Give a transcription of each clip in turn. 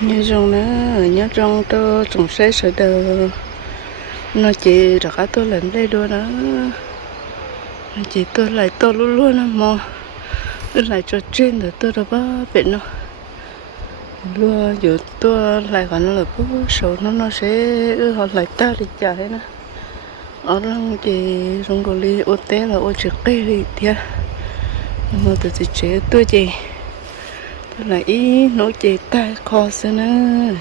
nhớ trong nữa nhớ trong tôi trồng xe sợ đờ nó chỉ được cả tôi lên đây đua đó. Nó chỉ tôi lại tôi luôn luôn nó mò tôi lại cho trên rồi tôi đâu có bệnh nó. Luôn giờ tôi lại còn nó là bố số nó nó sẽ họ lại ta đi chạy nó ở lăng chỉ trong đồ li ô té là ô trực cây đi thiệt mà tôi chỉ chế tôi chỉ lại ý nấu chế ta kho xưa nữa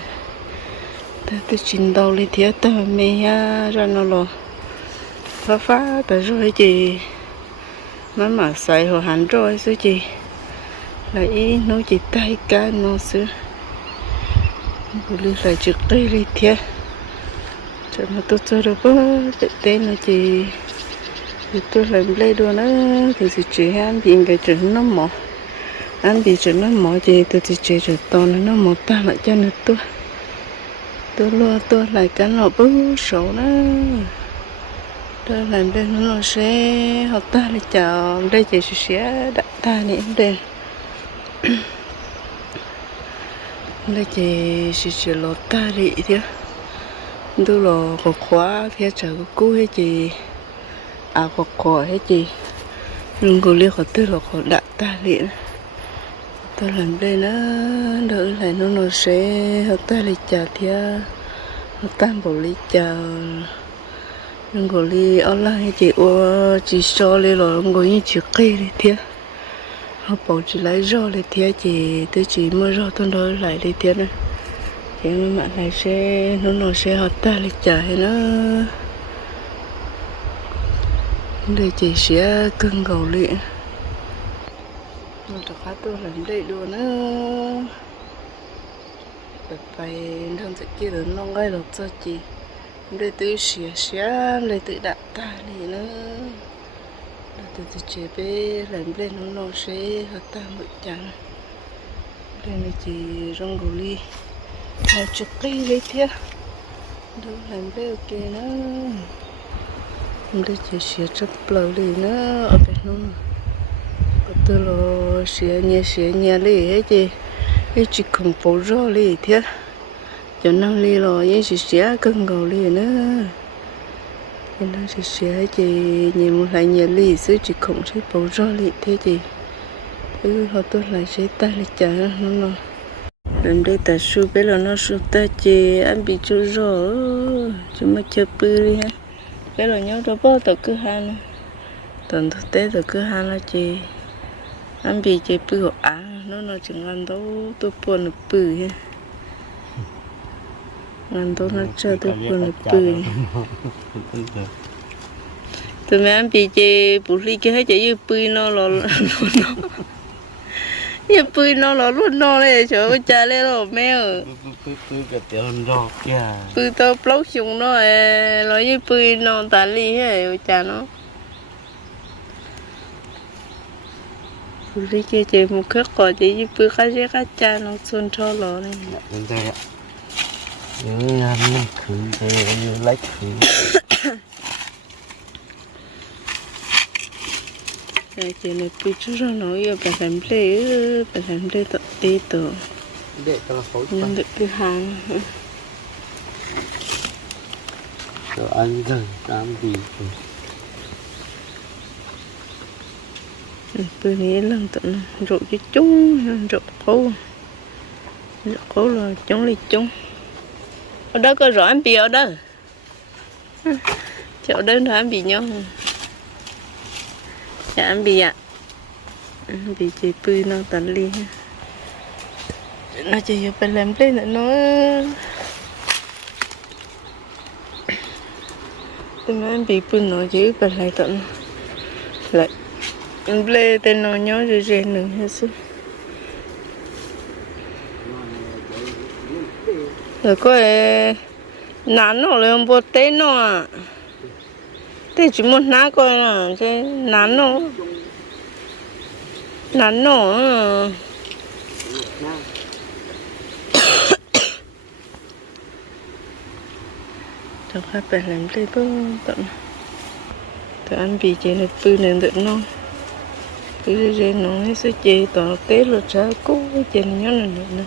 ta tự chín đầu lên thiệt ta mẹ ra nó lo phá phá, ta rồi chị nó mà xài hồ hẳn rồi số chị lại ý nấu chế tai cá nó xưa tôi lại trực cây lên thiệt cho nó tôi cho được bớt để tên là chị thì tôi làm lấy đồ nó thì chị chỉ ăn bị cái chuyện nó mỏ ăn thì chuyện nó mỏ gì tôi thì chơi cho to nó nó mỏ ta lại cho nó tôi tôi lo tôi lại cái nó bớt sổ nó. Tôi làm đây nó sẽ học ta lại chào đây chỉ sẽ đặt ta này em đây. Đây chỉ sẽ chỉ lo ta đi chứ, tôi lo có khóa phía chờ có cú hết chị à có khóa hết chị đừng có liên có tôi là đặt ta liền tôi làm đây nó đỡ lại nó nó sẽ hợp ta lại chờ thia hợp ta bộ lịch chờ nhưng gọi đi online chị ô chị cho lên rồi không có những chị cây đi thia họ bảo chị lấy rau đi thia chị tôi chỉ mua rau tôi nói lại đi thia này thì mà này sẽ nó nó sẽ hợp ta lịch chờ nó đây chỉ sẽ cưng cầu luyện nó được khá tôi làm đầy luôn nữa phải thằng sẽ kia đến nó ngay lột cho chị. Để tự xỉa xỉa để tự đặt ta đi nữa để tự tự chế bê, làm lên nó nó sẽ hợp ta một chẳng lên là chị rong gù ly. Một chục cây lấy thế đâu làm bê ok nữa. Để chị xỉa chấp lầu đi nữa ở bên nó. Có từ lo sửa nhẹ sửa nhẹ đi hết chị cái chỉ không phổ rõ đi thế cho năng đi rồi những chỉ sửa cân cầu đi nữa. Cho nó chỉ sửa chị nhiều một lại nhẹ đi xứ chỉ không sẽ phổ rõ đi thế chị ừ họ tôi lại sẽ ta lại trả nó nó lần đây ta su bé là nó su ta chị, anh bị chú rõ chú mà chơi bự đi ha. Bé là nhớ đâu bao tao cứ han tần thực tế tao cứ han là chị. Anh bị chơi bự hộ á nó nó chừng ăn đâu tôi buồn là bự ha ăn đâu nó chơi tôi buồn là bự tụi mẹ anh bị chơi bự đi cái hết chơi bự nó là nó nhà bươi nó nó luôn nó này chỗ cái cha lên rồi mẹ ơi bươi bươi cái tiền rò kia bươi tao plóc xuống nó nó như bươi nó tàn ly hết cha nó lý kia chị một khắc cỏ chị như bữa cá chết cá cha nó xuân cho lỗ này nên thế ạ nhớ ăn mình khử thì như lấy khử chị này bị chú rồi nó yêu bà làm lê bà làm lê tận tê tổ để cho nó khối nhưng được cứ hàng anh dần gần làm gì bữa nay lần tận rượu cái chúng rượu khô rượu khô là chúng lì chung ở đó có rõ anh bị ở đó. Chỗ đó là em bị nhau. Dạ anh bị ạ. Bị chị tư nó tận ly. Nó chỉ phải làm lên nữa, nó tôi nói anh bị bươi nó chứ phải lại tận lại Ble te tên nó nhớ je rèn nữa, hết ko rồi có no le lên bộ tên nó Te à? thế mo na ná coi je cái no. Na no. nó phải à? phải làm đây bơ tận Tụi anh bị chế này bư này tận nó ra nó sức chế tỏ tế là trả cố chế này nhớ này nữa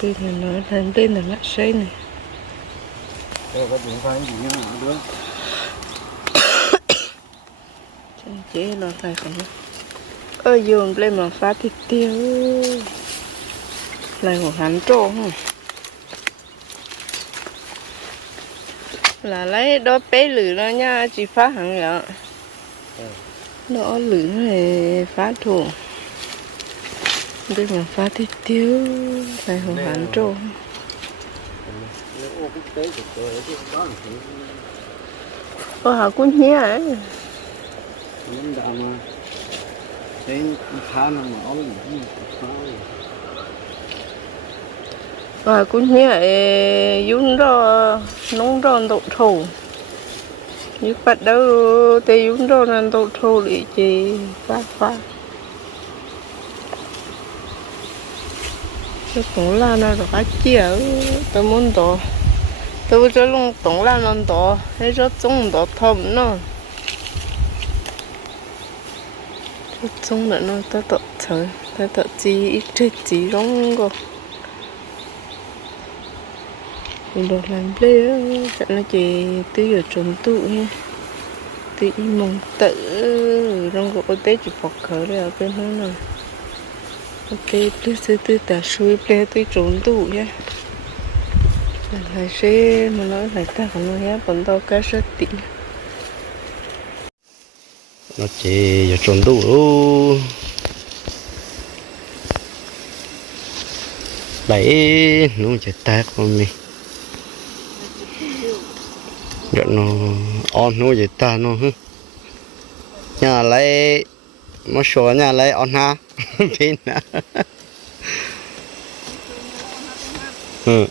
từ này nói lên bên là mắt xây này. Đây có điện thoại gì nữa đứa? chân chế nó phải không ơ dùng lên mà phá thịt tiêu. Lại của hắn trộn không là lấy đó bé lử nó nha chỉ phá hẳn vậy đó lử này phá thủ đây mà phá thịt tiêu lại của hắn trộn. Ô hả cũng nhé ấy. Những đạo mà Đến khá là mà ổn định Khó và cũng nhớ yun đó nông đó độ thổ như bắt đầu thì chúng tôi nên tổ thổ để chị phát phát tôi cũng là nó được cái chiều tôi muốn đó tôi cho luôn tổng là nó đó hay cho chúng đó thầm nó. Chúng là nó ta tự trời ta tự chỉ, ít chết chi đúng không mình đồ làm lê á chắc là chị tư ở trốn tụ nha tư y mong tự rong gỗ tế chỉ bọc khởi rồi ở bên hướng nào ok tư sư tư tả xuôi plê tư trốn tụ nha lại sẽ mà nói lại ta không nói nhá bọn tao cá rất tí Nó chỉ giờ trốn tụ luôn Đấy, nó chỉ tát con mình. Giờ nó on nó chỉ ta nó hứ Nhà lấy Mà số nhà lấy on ha Pin ha Ừ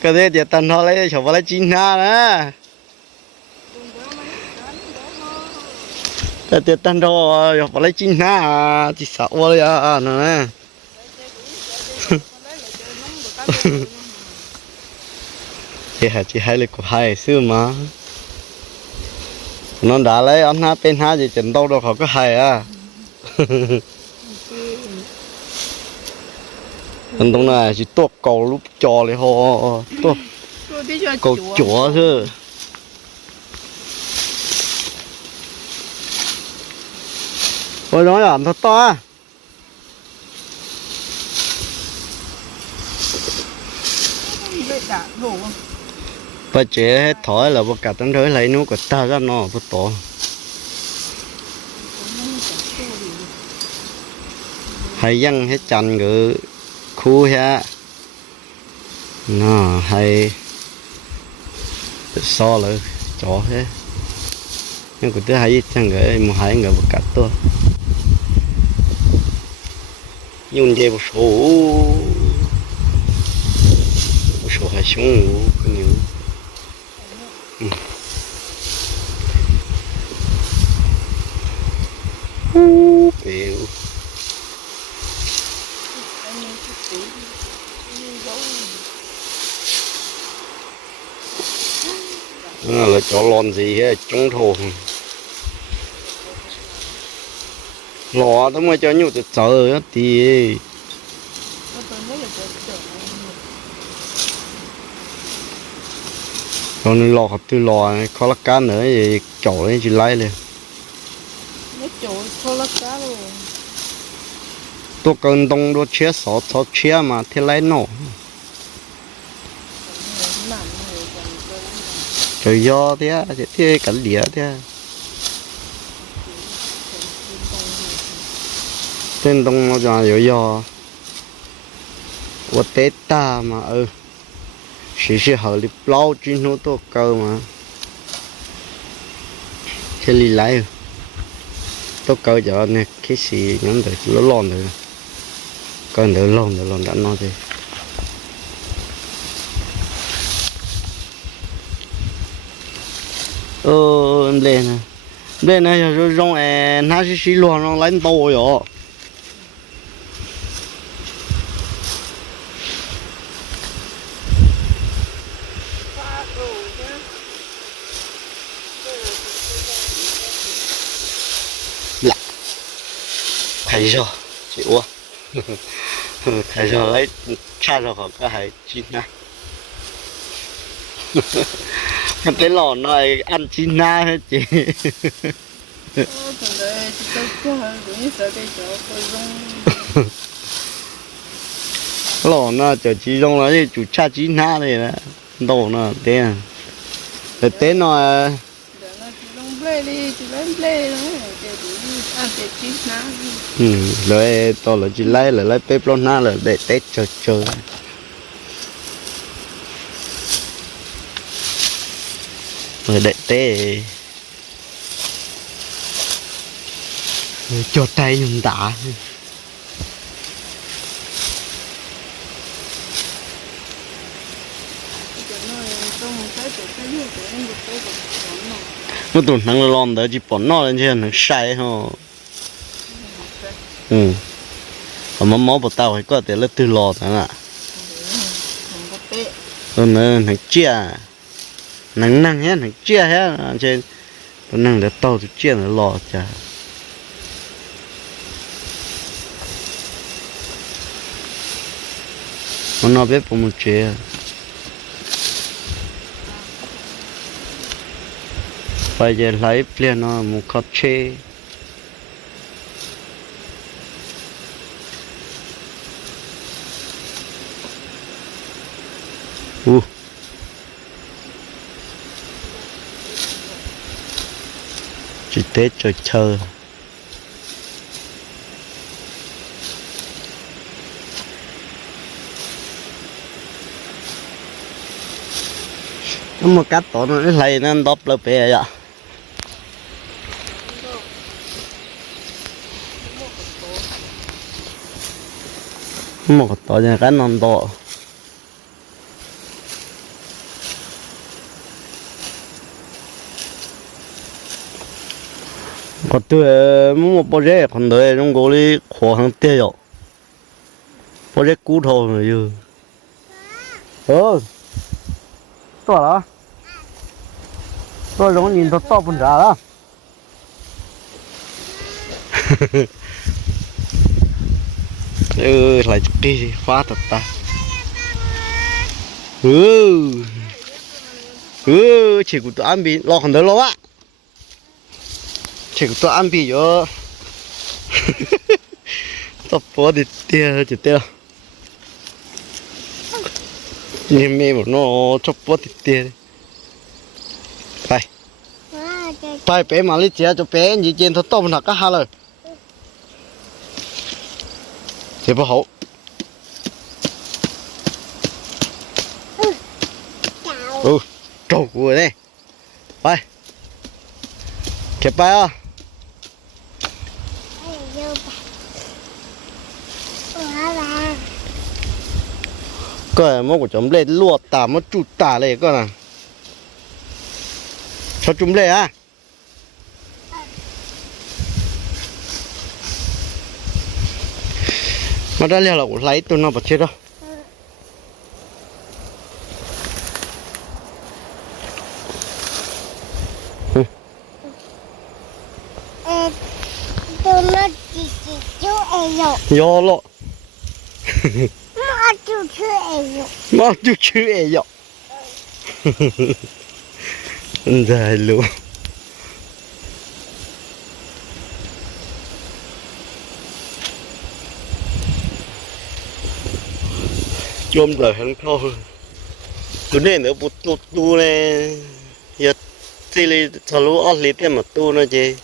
cái đấy thì tần họ lấy chỗ lấy chín ha nè cái tiền tần họ vào lấy chín ha chỉ sợ vào lấy à nè เฮ้ยจะให้เลยกูให้ซื้อมานอนด่าเลยอันน้าเป็นห้าจะจันโตดอกเขาก็ให้อะมันตรงนั้นจีตัวเก่าลูกจอเลยฮะตัวเก่าจั่เคือโอ้ยน้อยอะมันต่อเด็กะ Bà chế hết thổi là bà cả tấn thối lấy nó của ta ra nó bà tổ hay dân hết chăn ngự khu ha nó hay so là chó hết nhưng của thứ hai chẳng cái một hai người một cắt thôi dùng về một số một số hai xuống cái à, là chó lon gì hết trống thô. Lò nó mà cho nhiều từ chờ thì còn lò hợp từ lò có lắc cá nữa thì chỗ đấy chỉ lấy liền tôi cần đông đô chia sổ sổ chia mà thì lấy nổ. Trời do thế thì thế cả lĩa thế tên đông nó già rồi do. Vật tế ta mà ừ. Chỉ sẽ hở đi plau chứ nó tôi cơ mà. Thế lì lại tôi cao cho nè. Cái gì nhóm được nó lon được còn được lon được lon đã nó thì ờ lên nè lên này rồi rong em nó sẽ xí luôn nó lấy to rồi thầy cho lấy cha cho họ cái hải chín na cái lò này ăn chín na hết chị. Lò nó chờ chỉ trong nó chủ cha chín na này nè. Đồ nó thế à. Để thế nó Ừ, lấy to là chỉ lấy, là lấy chỉ lấy ble đó để đủ chơi. Rồi để đã. Nó tụt rồi tôi đó chỉ bỏ nó lên trên để sấy thôi lấy là lấy bếp lon na là để tết chờ chờ rồi để tết rồi cho tay dùng tạ cho nó trong một cái chỗ cái như cái một cái chỗ nó nó tụi thằng lon đó chỉ bỏ nó lên trên nó sai ha ừ mà máu bỏ tao phải có thể là từ lò đó nè không có tệ rồi nó nó chia nắng nắng hết nó chia hết trên nó nắng để tao thì chia nó lò chả mà nó biết một chia bây giờ lấy liền nó một cặp chê uh. chỉ tết cho chơi. Nó mà cắt tổ nó lấy nó đốp lớp bè vậy. Một tổ nhà cái non tổ có tôi một bao giờ còn đợi trong cố đi khó hàng tiêu rồi bao giờ cú thầu rồi chứ ừ to đó tôi giống nhìn tôi to bún ra đó ừ lại đi phá thật ta ừ ừ chỉ của tôi ăn bị lo còn đỡ lo á chừng tôi ăn bị yo tập bó đi tia chỉ tia nhìn mẹ bảo nó chụp bó đi tia đây. Tay bé mà lấy chia cho bé như trên thôi tôm là cả hà rồi thì bảo hậu. Ừ trâu vừa đây. Bay kẹp bay à cái mà của chúng lên lúa tả mà trụ tả lên cái này cho chúng lên à mà đã leo lậu lấy nó bật chết đâu tôi nó chỉ chỉ chú em rồi. Rồi 큐큐예요. 막 큐큐예요. 자, 일로. 좀 더 행평. 눈에 너무 뚜뚜네. 야, 찔리, 절로 얼리 때문에 뚜너지.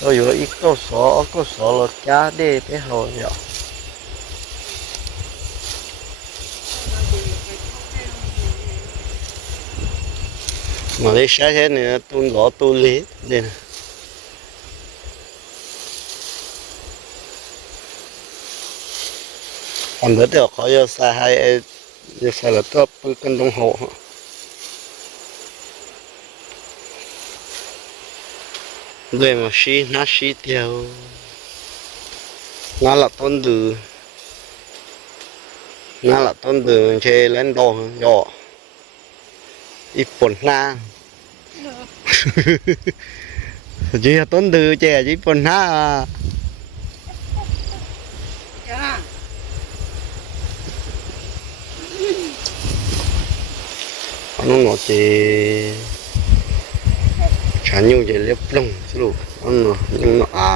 rồi vừa ít câu số câu số là cha đi cái hồ nhỏ xe thế này, tôi gõ tôi lấy đây này. Còn đứa tiểu khó giờ xa hai em giờ phải là top cân đồng hồ rồi mà xí, nó xí tiêu nó là tôn từ nó là tôn từ chơi lên đồ nhỏ อีปนนาจีต้นดือเจ้จีปนนาอันนั้นเจ้ฉันอยู่เจ้เล็บลงสิลูกอันนั้นยังอ่า